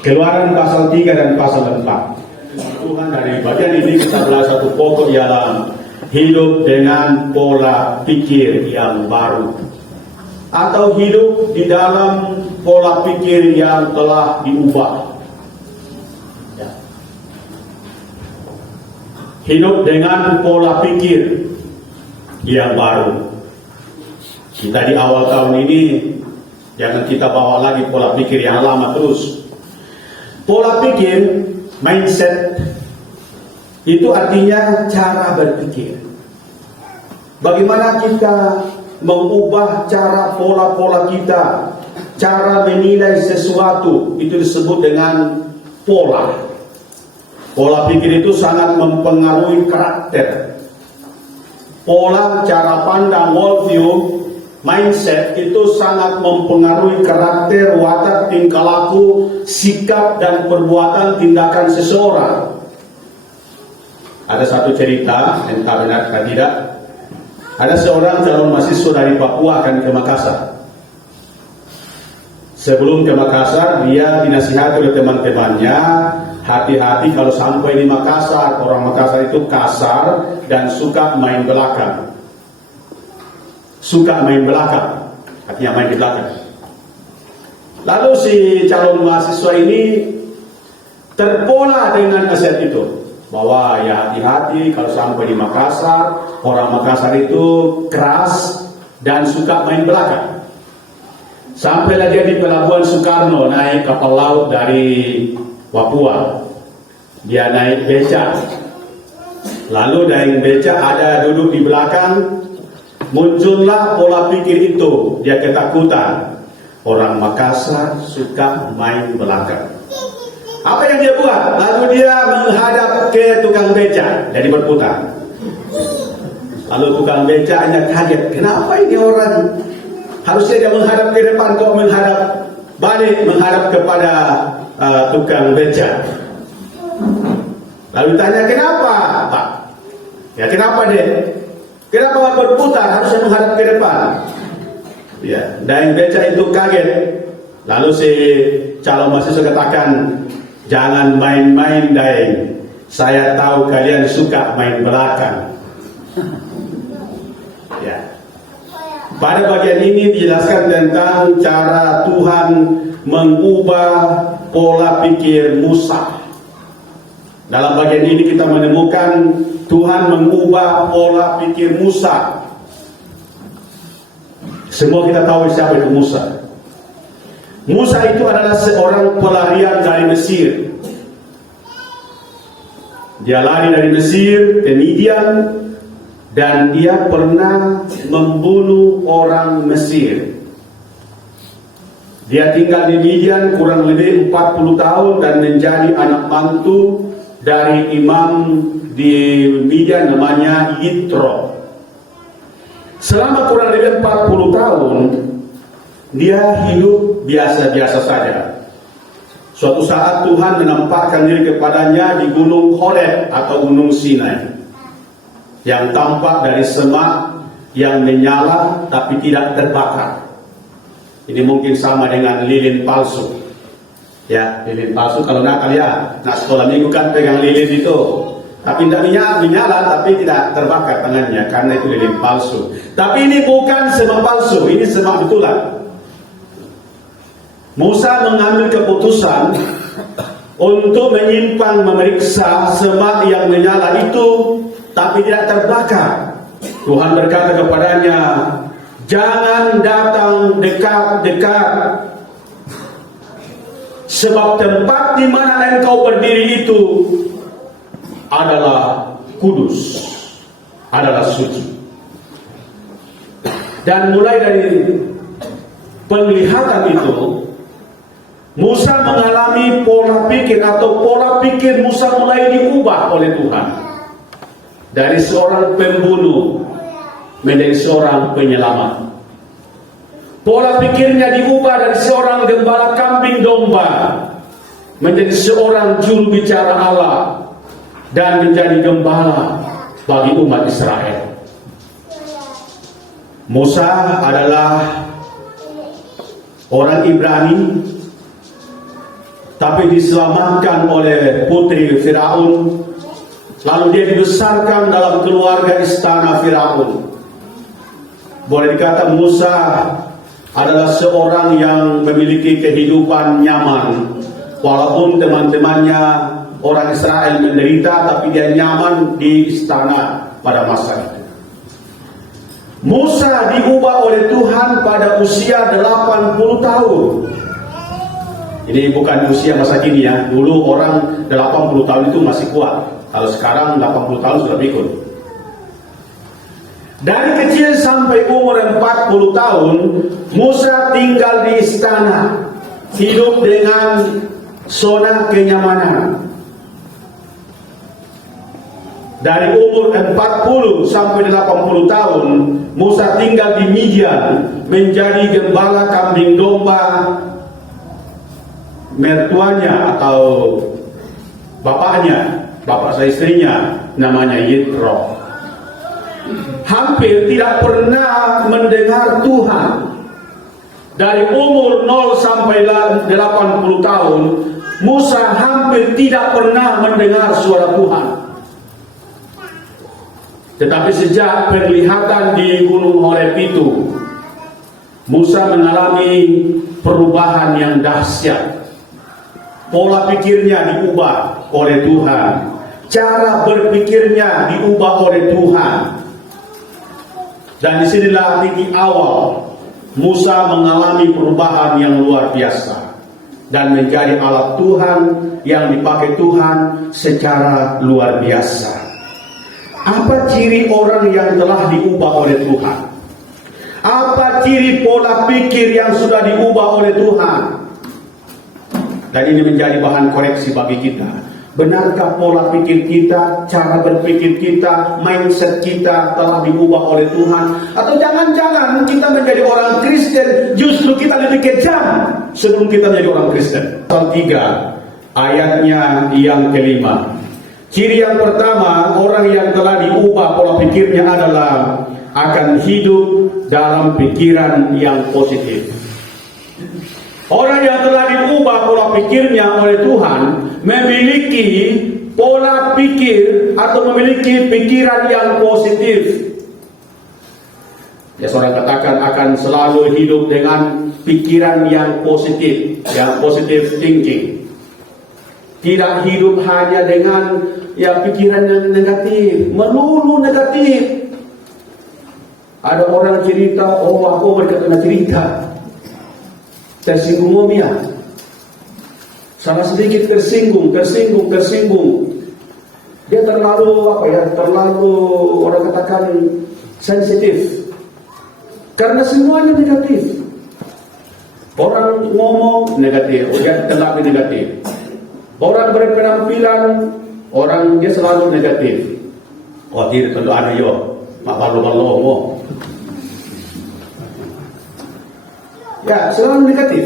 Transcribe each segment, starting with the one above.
Keluaran pasal 3 dan pasal 4. Tuhan dari bagian ini kita belajar satu pokok ialah hidup dengan pola pikir yang baru, atau hidup di dalam pola pikir yang telah diubah. Ya. Hidup dengan pola pikir yang baru. Kita di awal tahun ini jangan kita bawa lagi pola pikir yang lama terus. Pola pikir, mindset, itu artinya cara berpikir. Bagaimana kita mengubah cara pola-pola kita, cara menilai sesuatu, itu disebut dengan pola. Pola pikir itu sangat mempengaruhi karakter. Pola, cara pandang, worldview, mindset itu sangat mempengaruhi karakter, watak, tingkah laku, sikap dan perbuatan tindakan seseorang. Ada satu cerita, entah benar atau tidak. Ada seorang calon mahasiswa dari Papua akan ke Makassar. Sebelum ke Makassar, dia dinasihati oleh teman-temannya, hati-hati kalau sampai di Makassar. Orang Makassar itu kasar dan suka main belakang. Suka main belakang, artinya main di belakang. Lalu si calon mahasiswa ini terpola dengan nasihat itu, bahwa ya hati-hati kalau sampai di Makassar, orang Makassar itu keras dan suka main belakang. Sampailah dia di Pelabuhan Soekarno, naik kapal laut dari Papua. Dia naik beca. Lalu dari beca ada duduk di belakang. Muncullah pola pikir itu, dia ketakutan. Orang Makassar suka main belakang. Apa yang dia buat? Lalu dia menghadap ke tukang beca, jadi berputar. Lalu tukang becanya kaget, kenapa ini orang? Harusnya dia menghadap ke depan, kok menghadap balik, menghadap kepada tukang beca. Lalu tanya, kenapa Pak? Ya kenapa deh? Kenapa berputar? Harusnya menghadap ke depan. Ya, dan beca itu kaget. Lalu si calon mahasiswa katakan, jangan main-main Daeng. Saya tahu kalian suka main belakang. Ya. Pada bagian ini dijelaskan tentang cara Tuhan mengubah pola pikir Musa. Dalam bagian ini kita menemukan Tuhan mengubah pola pikir Musa. Semua kita tahu siapa itu Musa. Musa itu adalah seorang pelarian dari Mesir. Dia lari dari Mesir ke Midian dan dia pernah membunuh orang Mesir. Dia tinggal di Midian kurang lebih 40 tahun dan menjadi anak mantu dari imam di Midian namanya Yitro. Selama kurang lebih 40 tahun dia hidup biasa-biasa saja. Suatu saat Tuhan menampakkan diri kepadanya di Gunung Horeb atau Gunung Sinai, yang tampak dari semak yang menyala tapi tidak terbakar. Ini mungkin sama dengan lilin palsu. Ya, lilin palsu kalau nakal ya, nak sekolah minggu kan pegang lilin itu, tapi tidak menyala tapi tidak terbakar tangannya, karena itu lilin palsu. Tapi ini bukan semak palsu, ini semak betulan. Musa mengambil keputusan untuk menyimpan, memeriksa semak yang menyala itu, tapi tidak terbakar. Tuhan berkata kepadanya, jangan datang dekat-dekat. Sebab tempat di mana engkau berdiri itu adalah kudus, adalah suci. Dan mulai dari penglihatan itu, Musa mengalami pola pikir, atau pola pikir Musa mulai diubah oleh Tuhan. Dari seorang pembunuh menjadi seorang penyelamat. Pola pikirnya diubah dari seorang gembala kambing domba menjadi seorang juru bicara Allah dan menjadi gembala bagi umat Israel. Musa adalah orang Ibrani tapi diselamatkan oleh putri Firaun. Lalu dia dibesarkan dalam keluarga istana Firaun. Boleh dikata Musa adalah seorang yang memiliki kehidupan nyaman. Walaupun teman-temannya orang Israel menderita, tapi dia nyaman di istana pada masa itu. Musa diubah oleh Tuhan pada usia 80 tahun. Ini bukan usia masa kini ya. Dulu orang 80 tahun itu masih kuat. Kalau sekarang 80 tahun sudah pikun. Dari kecil sampai umur 40 tahun, Musa tinggal di istana, hidup dengan zona kenyamanan. Dari umur 40 sampai 80 tahun, Musa tinggal di Midian, menjadi gembala kambing domba mertuanya atau bapaknya, bapak istrinya, namanya Yitro. Hampir tidak pernah mendengar Tuhan. Dari umur 0 sampai 80 tahun, Musa hampir tidak pernah mendengar suara Tuhan. Tetapi sejak penglihatan di Gunung Horeb itu, Musa mengalami perubahan yang dahsyat. Pola pikirnya diubah oleh Tuhan. Cara berpikirnya diubah oleh Tuhan. Dan disinilah titik awal Musa mengalami perubahan yang luar biasa. Dan menjadi alat Tuhan yang dipakai Tuhan secara luar biasa. Apa ciri orang yang telah diubah oleh Tuhan? Apa ciri pola pikir yang sudah diubah oleh Tuhan? Dan ini menjadi bahan koreksi bagi kita. Benarkah pola pikir kita, cara berpikir kita, mindset kita telah diubah oleh Tuhan? Atau jangan-jangan kita menjadi orang Kristen, justru kita lebih kejam sebelum kita menjadi orang Kristen. Pasal 3, ayatnya yang kelima. Ciri yang pertama, orang yang telah diubah pola pikirnya adalah akan hidup dalam pikiran yang positif. Orang yang telah diubah pola pikirnya oleh Tuhan memiliki pola pikir atau memiliki pikiran yang positif. Ya, seorang katakan akan selalu hidup dengan pikiran yang positif, yang positive thinking. Tidak hidup hanya dengan pikiran yang negatif, melulu negatif. Ada orang cerita, oh aku berkata cerita. Tersinggung ya. Salah sedikit tersinggung. Dia terlalu terlalu orang katakan sensitif. Karena semuanya negatif. Orang ngomong negatif, dia terlalu negatif. Orang berpenampilan, orang dia selalu negatif. Oh tidak tentu ada yo, malu-malu mo. Ya, selalu negatif.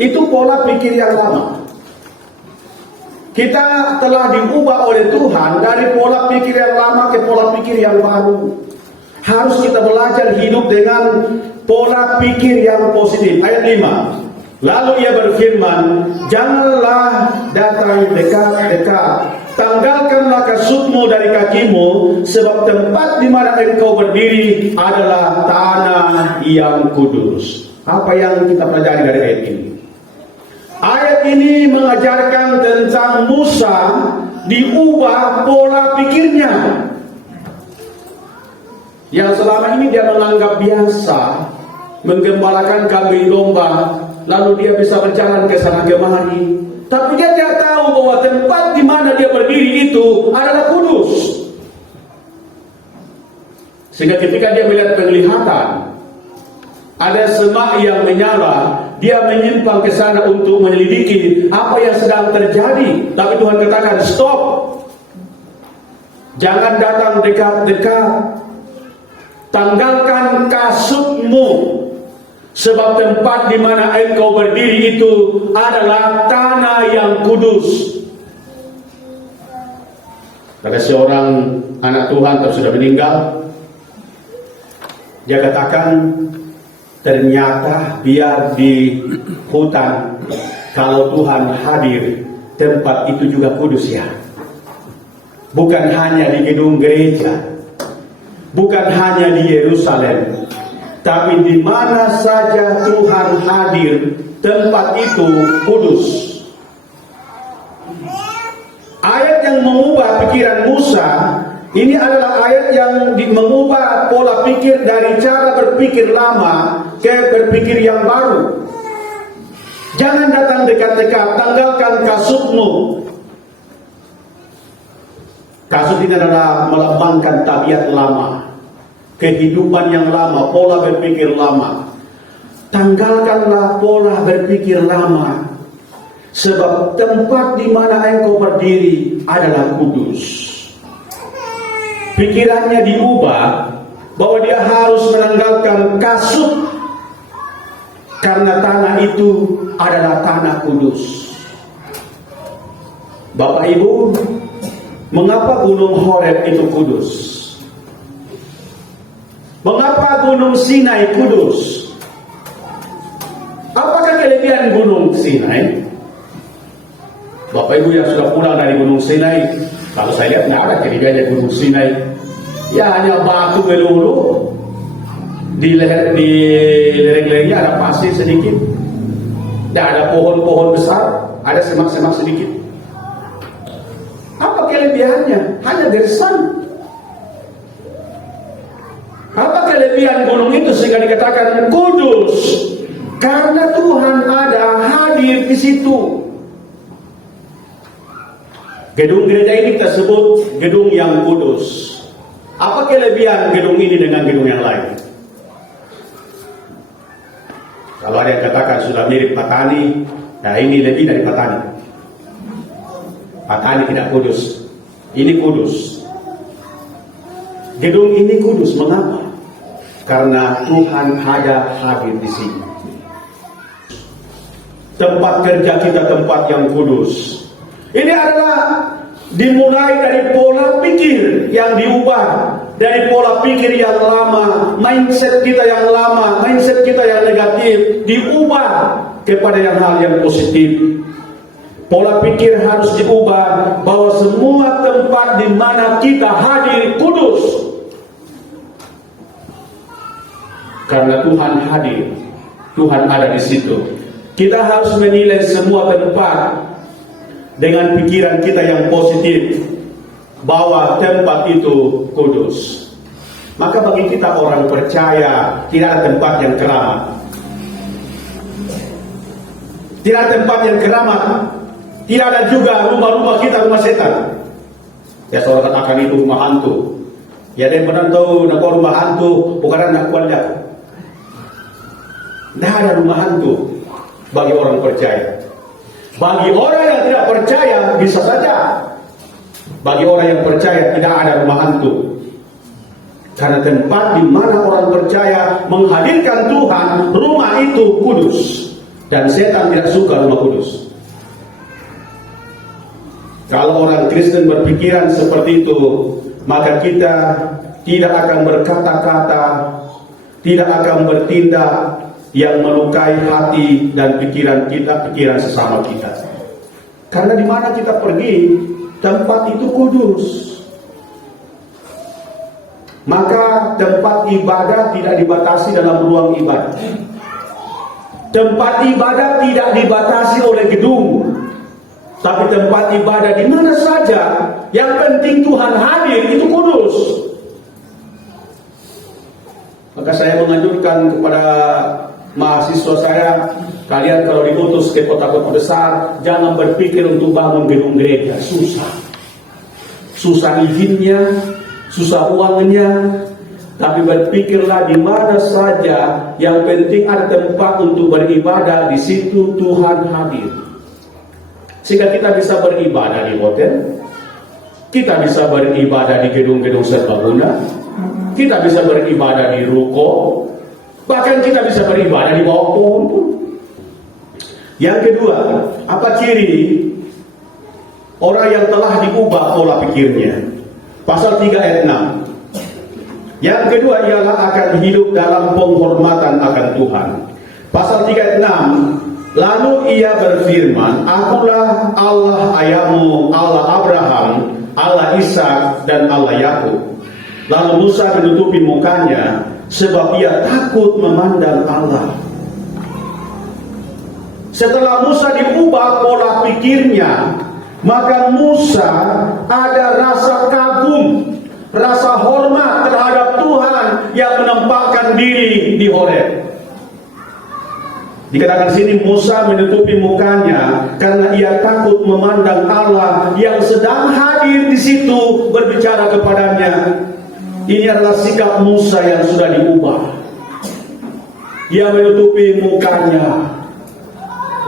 Itu pola pikir yang lama. Kita telah diubah oleh Tuhan dari pola pikir yang lama ke pola pikir yang baru. Harus kita belajar hidup dengan pola pikir yang positif. Ayat 5. Lalu ia berfirman, janganlah datang dekat-dekat. Tanggalkanlah kasutmu dari kakimu, sebab tempat di mana engkau berdiri adalah tanah yang kudus. Apa yang kita pelajari dari ayat ini? Ayat ini mengajarkan tentang Musa diubah pola pikirnya. Yang selama ini dia menganggap biasa menggembalakan kambing domba, lalu dia bisa berjalan ke sana kemari. Tapi dia tidak tahu bahwa tempat di mana dia berdiri itu adalah kudus. Sehingga ketika dia melihat penglihatan, ada semak yang menyala, dia menyimpang ke sana untuk menyelidiki apa yang sedang terjadi. Tapi Tuhan katakan, stop. Jangan datang dekat-dekat. Tanggalkan kasutmu. Sebab tempat di mana engkau berdiri itu adalah tanah yang kudus. Ada seorang anak Tuhan sudah meninggal. Dia katakan, Ternyata biar di hutan, kalau Tuhan hadir, tempat itu juga kudus ya. Bukan hanya di gedung gereja, bukan hanya di Yerusalem, tapi di mana saja Tuhan hadir, tempat itu kudus. Ayat yang mengubah pikiran Musa, ini adalah ayat yang mengubah pola pikir dari cara berpikir lama ke berpikir yang baru. Jangan datang dekat-dekat, tanggalkan kasutmu. Kasut ini adalah melambangkan tabiat lama, kehidupan yang lama, pola berpikir lama. Tanggalkanlah pola berpikir lama, sebab tempat di mana engkau berdiri adalah kudus. Pikirannya diubah bahwa dia harus menanggalkan kasut, karena tanah itu adalah tanah kudus. Bapak Ibu, mengapa Gunung Horeb itu kudus? Mengapa Gunung Sinai kudus? Apakah kelebihan Gunung Sinai? Bapak Ibu yang sudah pulang dari Gunung Sinai, kalau saya lihat tidak ada kelebihannya Gunung Sinai. Ya hanya batu melulu, di lereng-lerengnya ada pasir sedikit, tidak ada pohon-pohon besar, ada semak-semak sedikit. Apa kelebihannya? Hanya gersang. Apa kelebihan gunung itu sehingga dikatakan kudus? Karena Tuhan ada hadir di situ. Gedung gereja ini kita sebut gedung yang kudus. Apa kelebihan gedung ini dengan gedung yang lain? Kalau ada yang katakan sudah mirip Patani, ya ini lebih dari Patani. Patani tidak kudus, ini kudus. Gedung ini kudus, mengapa? Karena Tuhan ada hadir di sini. Tempat kerja kita tempat yang kudus. Ini adalah dimulai dari pola pikir yang diubah, dari pola pikir yang lama, mindset kita yang lama, mindset kita yang negatif, diubah kepada yang hal yang positif. Pola pikir harus diubah bahwa semua tempat di mana kita hadir kudus. Karena Tuhan hadir, Tuhan ada di situ. Kita harus menilai semua tempat dengan pikiran kita yang positif, bahwa tempat itu kudus. Maka bagi kita orang percaya, tidak ada tempat yang keramat. Tidak ada tempat yang keramat. Tidak ada juga rumah-rumah kita rumah setan. Ya saudara katakan itu rumah hantu. Ya dan benar tahu nak rumah hantu bukan nak kuat. Tidak ada rumah hantu bagi orang percaya. Bagi orang yang tidak percaya bisa saja. Bagi orang yang percaya tidak ada rumah hantu. Karena tempat di mana orang percaya menghadirkan Tuhan, rumah itu kudus. Dan setan tidak suka rumah kudus. Kalau orang Kristen berpikiran seperti itu, maka kita tidak akan berkata-kata, tidak akan bertindak yang melukai hati dan pikiran kita, pikiran sesama kita. Karena di mana kita pergi, tempat itu kudus. Maka tempat ibadah tidak dibatasi dalam ruang ibadah. Tempat ibadah tidak dibatasi oleh gedung. Tapi tempat ibadah di mana saja, yang penting Tuhan hadir, itu kudus. Maka saya menganjurkan kepada mahasiswa saya, kalian kalau diutus ke kota-kota besar, jangan berpikir untuk bangun gedung gereja. Susah izinnya, susah uangnya. Tapi berpikirlah di mana saja, yang penting ada tempat untuk beribadah, di situ Tuhan hadir. Sehingga kita bisa beribadah di hotel, kita bisa beribadah di gedung-gedung serbaguna, kita bisa beribadah di ruko, bahkan kita bisa beribadah di bawah pohon pun. Yang kedua, apa ciri orang yang telah diubah pola pikirnya? Pasal 3 ayat 6. Yang kedua ialah akan hidup dalam penghormatan akan Tuhan. Pasal 36, lalu ia berfirman, Akulah Allah ayahmu, Allah Abraham, Allah Ishak, dan Allah Yakub. Lalu Musa menutupi mukanya, sebab ia takut memandang Allah. Setelah Musa diubah pola pikirnya, maka Musa ada rasa kagum, rasa hormat terhadap Tuhan yang menempatkan diri di Horeb. Dikatakan sini Musa menutupi mukanya karena ia takut memandang Allah yang sedang hadir di situ berbicara kepadanya. Ini adalah sikap Musa yang sudah diubah. Ia menutupi mukanya,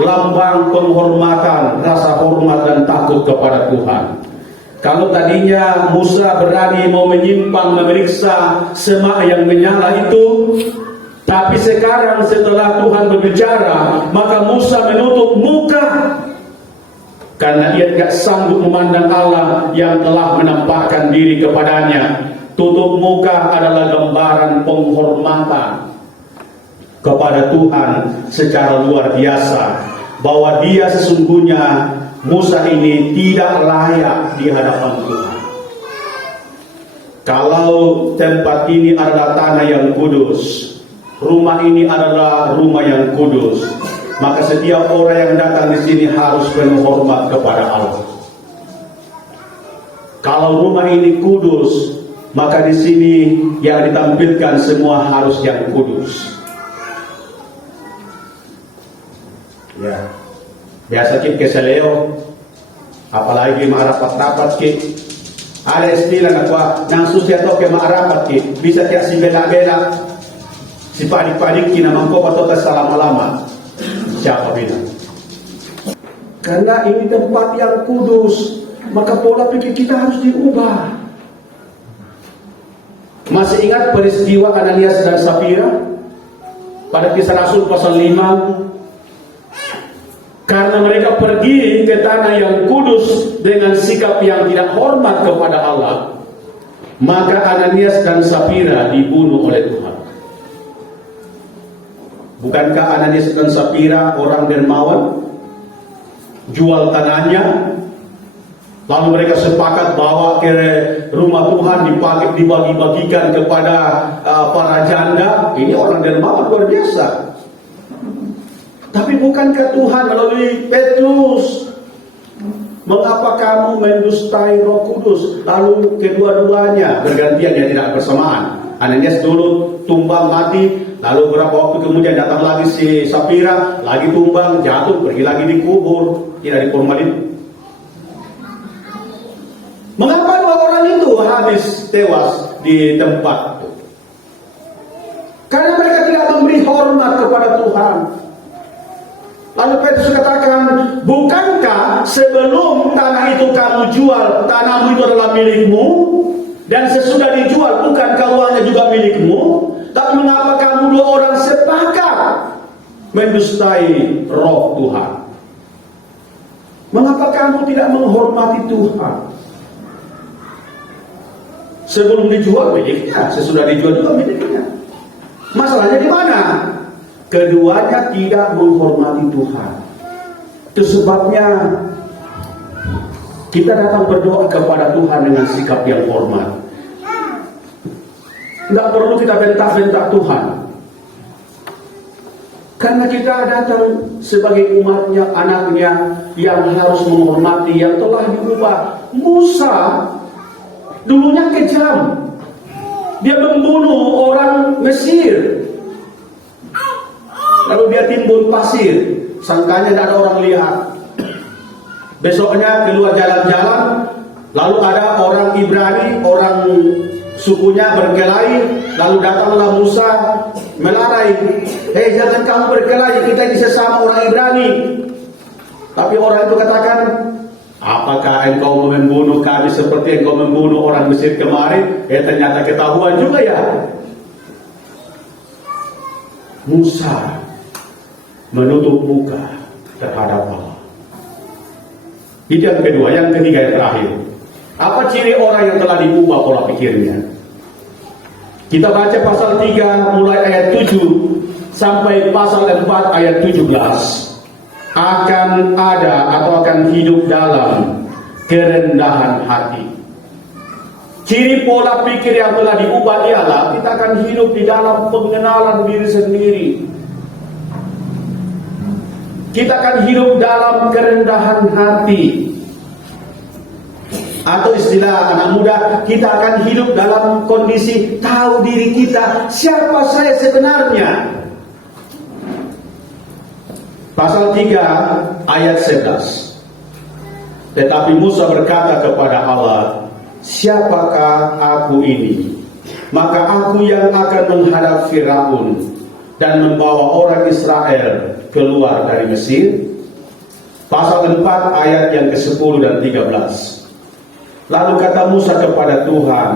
lambang penghormatan, rasa hormat dan takut kepada Tuhan. Kalau tadinya Musa berani mau menyimpang memeriksa semak yang menyala itu, tapi sekarang setelah Tuhan berbicara, maka Musa menutup muka karena ia tidak sanggup memandang Allah yang telah menampakkan diri kepadanya. Tutup muka adalah gambaran penghormatan kepada Tuhan secara luar biasa, bahwa dia sesungguhnya, Musa ini tidak layak di hadapan Tuhan. Kalau tempat ini adalah tanah yang kudus, rumah ini adalah rumah yang kudus, maka setiap orang yang datang di sini harus penuh hormat kepada Allah. Kalau rumah ini kudus, maka di sini yang ditampilkan semua harus yang kudus. Ya, biasa kita keseleo, apalagi marapat-rapat kita. Ada istilah nakwa nang susah to ke marapat kita, bisa tiak si bela-bela, si padik-padik kina mangko atau tersalam-lama. Siapa bilang? Karena ini tempat yang kudus, maka pola pikir kita harus diubah. Masih ingat peristiwa Ananias dan Safira pada Kisah Rasul pasal 5? Karena mereka pergi ke tanah yang kudus dengan sikap yang tidak hormat kepada Allah, maka Ananias dan Safira dibunuh oleh Tuhan. Bukankah Ananias dan Safira orang dermawan? Jual tanahnya, lalu mereka sepakat bawa ke rumah Tuhan, dibagi-bagikan kepada para janda. Ini orang dermawan luar biasa. Tapi bukankah Tuhan melalui Petrus, mengapa kamu mendustai Roh Kudus? Lalu kedua-duanya bergantian, ya tidak bersamaan. Ananias dulu tumbang mati, lalu beberapa waktu kemudian datang lagi si Safira, lagi tumbang, jatuh, pergi lagi dikubur, tidak diformalin. Mengapa dua orang itu habis tewas di tempat? Karena mereka tidak memberi hormat kepada Tuhan. Lalu Petrus katakan, bukankah sebelum tanah itu kamu jual, tanahmu itu adalah milikmu, dan sesudah dijual bukankah uangnya juga milikmu? Tapi mengapa kamu dua orang sepakat mendustai Roh Tuhan? Mengapa kamu tidak menghormati Tuhan? Sebelum dijual miliknya, sesudah dijual juga miliknya. Masalahnya di mana? Keduanya tidak menghormati Tuhan. Itu sebabnya kita datang berdoa kepada Tuhan dengan sikap yang hormat. Tidak perlu kita bentak-bentak Tuhan, karena kita datang sebagai umatnya, anaknya yang harus menghormati, yang telah diubah. Musa dulunya kejam, dia membunuh orang Mesir, lalu dia timbun pasir, sangkanya tidak ada orang lihat. Besoknya keluar jalan-jalan, lalu ada orang Ibrani, orang sukunya berkelahi, lalu datanglah Musa melarai, hei jangan kamu berkelahi, kita ini sesama orang Ibrani. Tapi orang itu katakan, apakah engkau membunuh kami seperti engkau membunuh orang Mesir kemarin? Ternyata ketahuan juga ya. Musa menutup muka terhadap Allah. Itu yang kedua. Yang ketiga, yang terakhir, apa ciri orang yang telah diubah pola pikirnya? Kita baca pasal 3 mulai ayat 7 sampai pasal 4 ayat 17. Akan ada atau akan hidup dalam kerendahan hati. Ciri pola pikir yang telah diubah ialah kita akan hidup di dalam pengenalan diri sendiri. Kita akan hidup dalam kerendahan hati. Atau istilah anak muda, kita akan hidup dalam kondisi tahu diri kita, siapa saya sebenarnya. Pasal 3 ayat 11. Tetapi Musa berkata kepada Allah, siapakah aku ini? Maka aku yang akan menghadap Firaun dan membawa orang Israel keluar dari Mesir. Pasal 4 ayat yang ke-10 dan 13. Lalu kata Musa kepada Tuhan,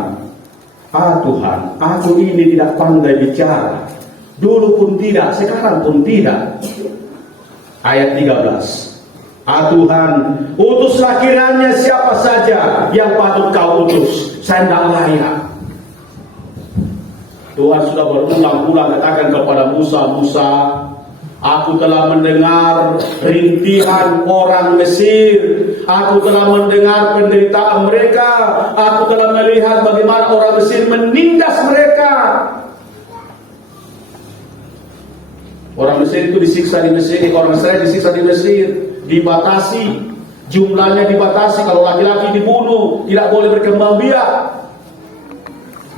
Tuhan, aku ini tidak pandai bicara. Dulu pun tidak, sekarang pun tidak. Ayat 13. Tuhan, utuslah kiranya siapa saja yang patut kau utus. Saya tidak layak. Tuhan sudah berulang-ulang katakan kepada Musa, Musa, aku telah mendengar rintihan orang Mesir. Aku telah mendengar penderitaan mereka. Aku telah melihat bagaimana orang Mesir menindas mereka. Orang Mesir itu disiksa di Mesir. Orang Israel disiksa di Mesir. Dibatasi. Jumlahnya dibatasi. Kalau laki-laki dibunuh, tidak boleh berkembang biak.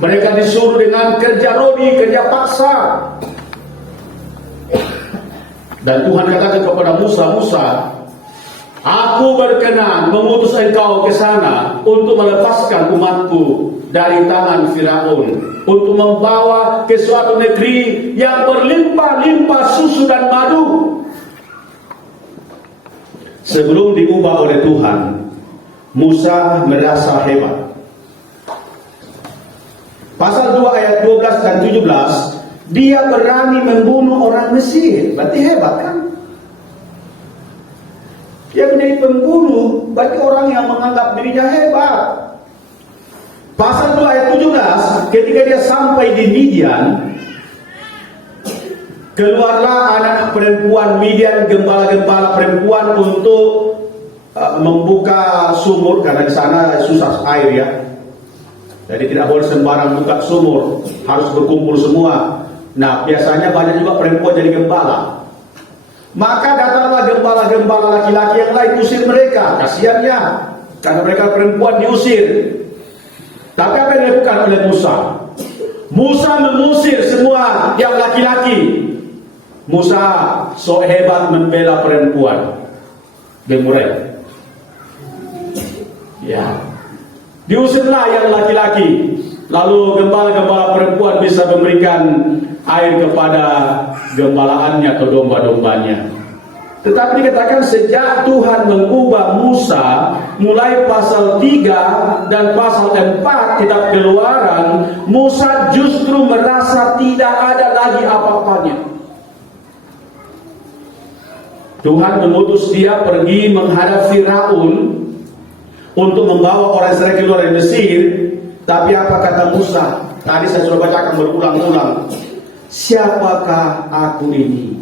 Mereka disuruh dengan kerja rodi, kerja paksa. Dan Tuhan katakan kepada Musa, Musa, aku berkenan mengutus engkau ke sana untuk melepaskan umatku dari tangan Firaun, untuk membawa ke suatu negeri yang berlimpah-limpah susu dan madu. Sebelum diubah oleh Tuhan, Musa merasa hebat. Pasal 2 ayat 12 dan 17, dia berani membunuh orang Mesir. Berarti hebat kan? Dia menjadi pembunuh bagi orang yang menganggap dirinya hebat. Pasal 2 ayat 17, ketika dia sampai di Midian, keluarlah anak perempuan Midian, gembala-gembala perempuan untuk membuka sumur, karena di sana susah air ya. Jadi tidak boleh sembarang buka sumur, harus berkumpul semua. Nah, biasanya banyak juga perempuan jadi gembala. Maka datanglah gembala-gembala laki-laki yang lain usir mereka. Kasihan ya, karena mereka perempuan diusir. Tapi apa yang dilakukan oleh Musa? Musa mengusir semua yang laki-laki. Musa so hebat membela perempuan. Gemurel. Ya. Diusirlah yang laki-laki. Lalu gembala-gembala perempuan bisa memberikan air kepada gembalaannya atau domba-dombanya. Tetapi dikatakan sejak Tuhan mengubah Musa, mulai pasal 3 dan pasal 4 kitab Keluaran, Musa justru merasa tidak ada lagi apa-apanya. Tuhan mengutus dia pergi menghadap Firaun untuk membawa orang Israel keluar dari Mesir. Tapi apa kata Musa? Tadi saya sudah bacakan berulang-ulang. Siapakah aku ini?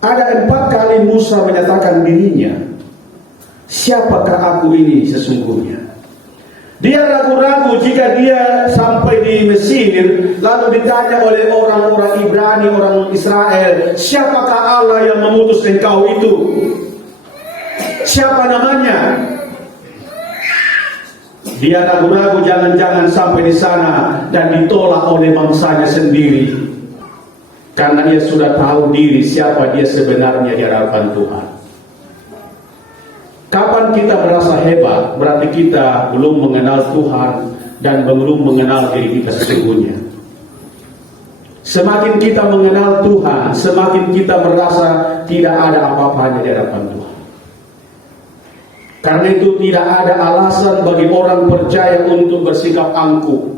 Ada 4 kali Musa menyatakan dirinya. Siapakah aku ini sesungguhnya? Dia ragu-ragu jika dia sampai di Mesir, lalu ditanya oleh orang-orang Ibrani, orang Israel, siapakah Allah yang memutus engkau itu? Siapa namanya? Dia ragu-ragu jangan-jangan sampai di sana dan ditolak oleh bangsanya sendiri. Karena dia sudah tahu diri siapa dia sebenarnya di hadapan Tuhan. Kapan kita merasa hebat, berarti kita belum mengenal Tuhan dan belum mengenal diri kita sesungguhnya. Semakin kita mengenal Tuhan, semakin kita merasa tidak ada apa-apanya di hadapan Tuhan. Karena itu tidak ada alasan bagi orang percaya untuk bersikap angkuh.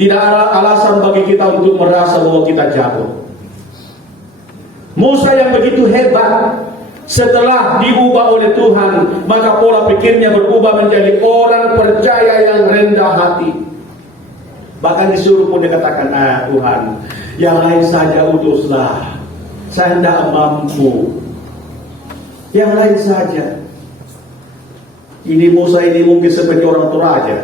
Tidak ada alasan bagi kita untuk merasa bahwa kita jago. Musa yang begitu hebat, Setelah diubah oleh Tuhan, maka pola pikirnya berubah menjadi orang percaya yang rendah hati. Bahkan disuruh pun dikatakan, Tuhan, yang lain saja utuslah, saya tidak mampu. Yang lain saja. Ini Musa ini mungkin seperti orang Toraja.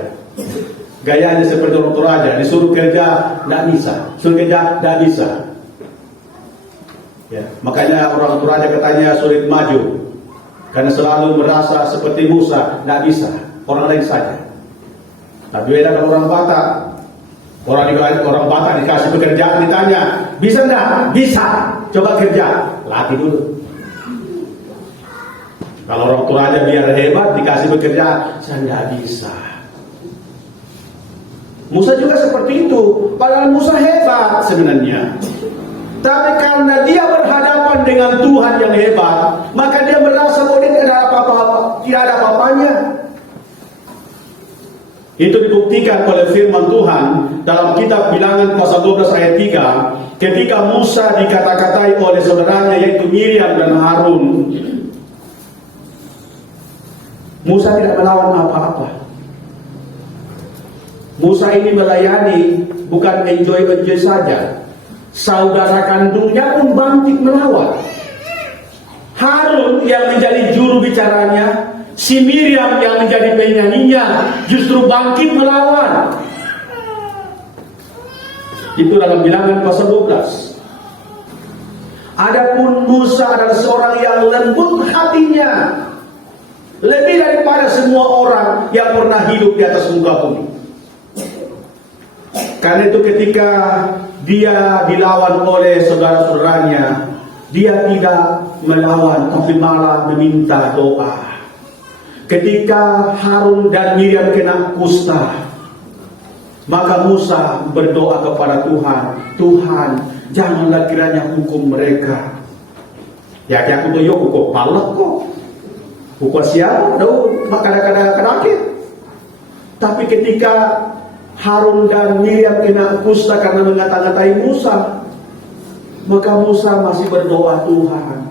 Gayanya seperti orang Toraja, disuruh kerja tidak bisa, suruh kerja tidak bisa. Ya, makanya orang Toraja katanya sulit maju, karena selalu merasa seperti Musa, tidak bisa, orang lain saja. Tapi beda kalau orang Batak. Orang Batak dikasih pekerjaan, ditanya, bisa enggak? Bisa, coba kerja, latih dulu. Kalau orang Toraja biar hebat, dikasih pekerjaan, saya enggak bisa. Musa juga seperti itu, padahal Musa hebat sebenarnya. Tapi karena dia berhadapan dengan Tuhan yang hebat, maka dia merasa bahwa dia tidak ada apa-apanya. Itu dibuktikan oleh firman Tuhan dalam kitab Bilangan pasal 12 ayat 3, ketika Musa dikata-katai oleh saudaranya yaitu Miriam dan Harun. Musa tidak melawan apa-apa. Musa ini melayani, bukan enjoy-enjoy saja. Saudara kandungnya pun bangkit melawan. Harun yang menjadi juru bicaranya, si Miriam yang menjadi penyanyinya justru bangkit melawan. Itu dalam Bilangan pasal 12. Adapun Musa adalah seorang yang lembut hatinya, lebih daripada semua orang yang pernah hidup di atas muka bumi. Karena itu ketika dia dilawan oleh saudara-saudaranya, dia tidak melawan tapi malah meminta doa. Ketika Harun dan Miriam kena kusta, maka Musa berdoa kepada Tuhan, Tuhan, janganlah kiranya hukum mereka. Ya aku tuh yuk kok palak kok. Hukum siapa? Kadang-kadang. Tapi ketika Harun dan Miriam kena kusta karena mengata-ngatai Musa, maka Musa masih berdoa, Tuhan,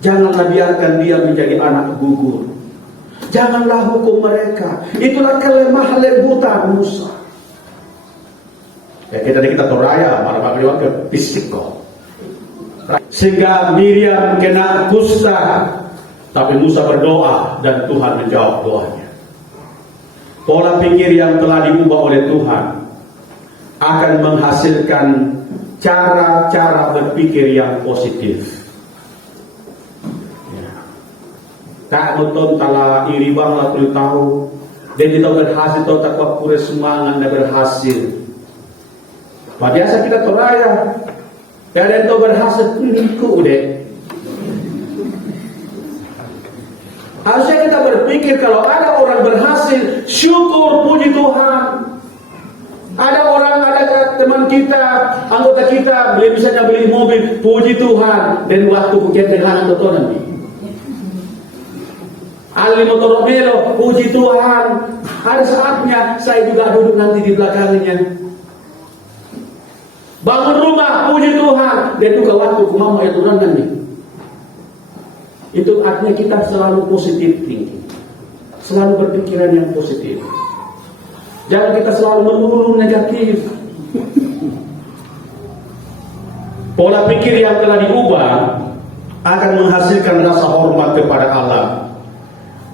janganlah biarkan dia menjadi anak gugur. Janganlah hukum mereka. Itulah kelemah lembutan Musa. Ya kita toraya, marah-marah ke fisik kok. Sehingga Miriam kena kusta, tapi Musa berdoa dan Tuhan menjawab doanya. Pola pikir yang telah diubah oleh Tuhan akan menghasilkan cara-cara berpikir yang positif. Tak nonton tala iri bang lah tahu, dan kita berhasil atau tak pure semangat dan berhasil. Biasa kita toraya, ya dan itu berhasil ku deh. Harusnya kita berpikir kalau ada orang berhasil, syukur, puji Tuhan. Ada teman kita, anggota kita, misalnya beli mobil, puji Tuhan. Dan waktu kukian dengan atau nanti. Ali motor melo, puji Tuhan. Ada saatnya saya juga duduk nanti di belakangnya. Bangun rumah, puji Tuhan. Dan juga waktu kumama ya Tuhan nanti. Itu artinya kita selalu positif thinking, selalu berpikiran yang positif. Jangan kita selalu melulu negatif. Pola pikir yang telah diubah akan menghasilkan rasa hormat kepada Allah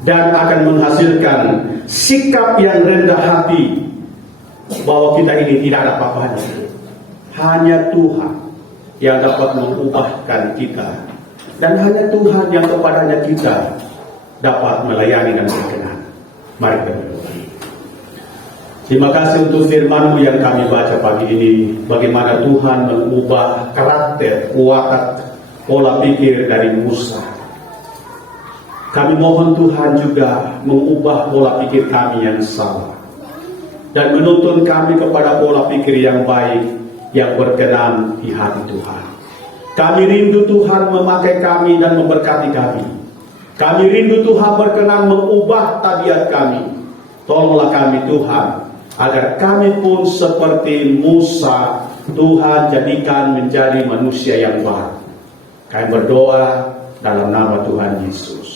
dan akan menghasilkan sikap yang rendah hati bahwa kita ini tidak ada apa-apanya. Hanya Tuhan yang dapat mengubahkan kita. Dan hanya Tuhan yang kepadanya kita dapat melayani dan berkenan. Mari kita berdoa. Terima kasih untuk firman-Mu yang kami baca pagi ini. Bagaimana Tuhan mengubah karakter, watak, pola pikir dari Musa. Kami mohon Tuhan juga mengubah pola pikir kami yang salah. Dan menuntun kami kepada pola pikir yang baik, yang berkenan di hati Tuhan. Kami rindu Tuhan memakai kami dan memberkati kami. Kami rindu Tuhan berkenan mengubah tabiat kami. Tolonglah kami Tuhan, agar kami pun seperti Musa, Tuhan jadikan menjadi manusia yang baru. Kami berdoa dalam nama Tuhan Yesus.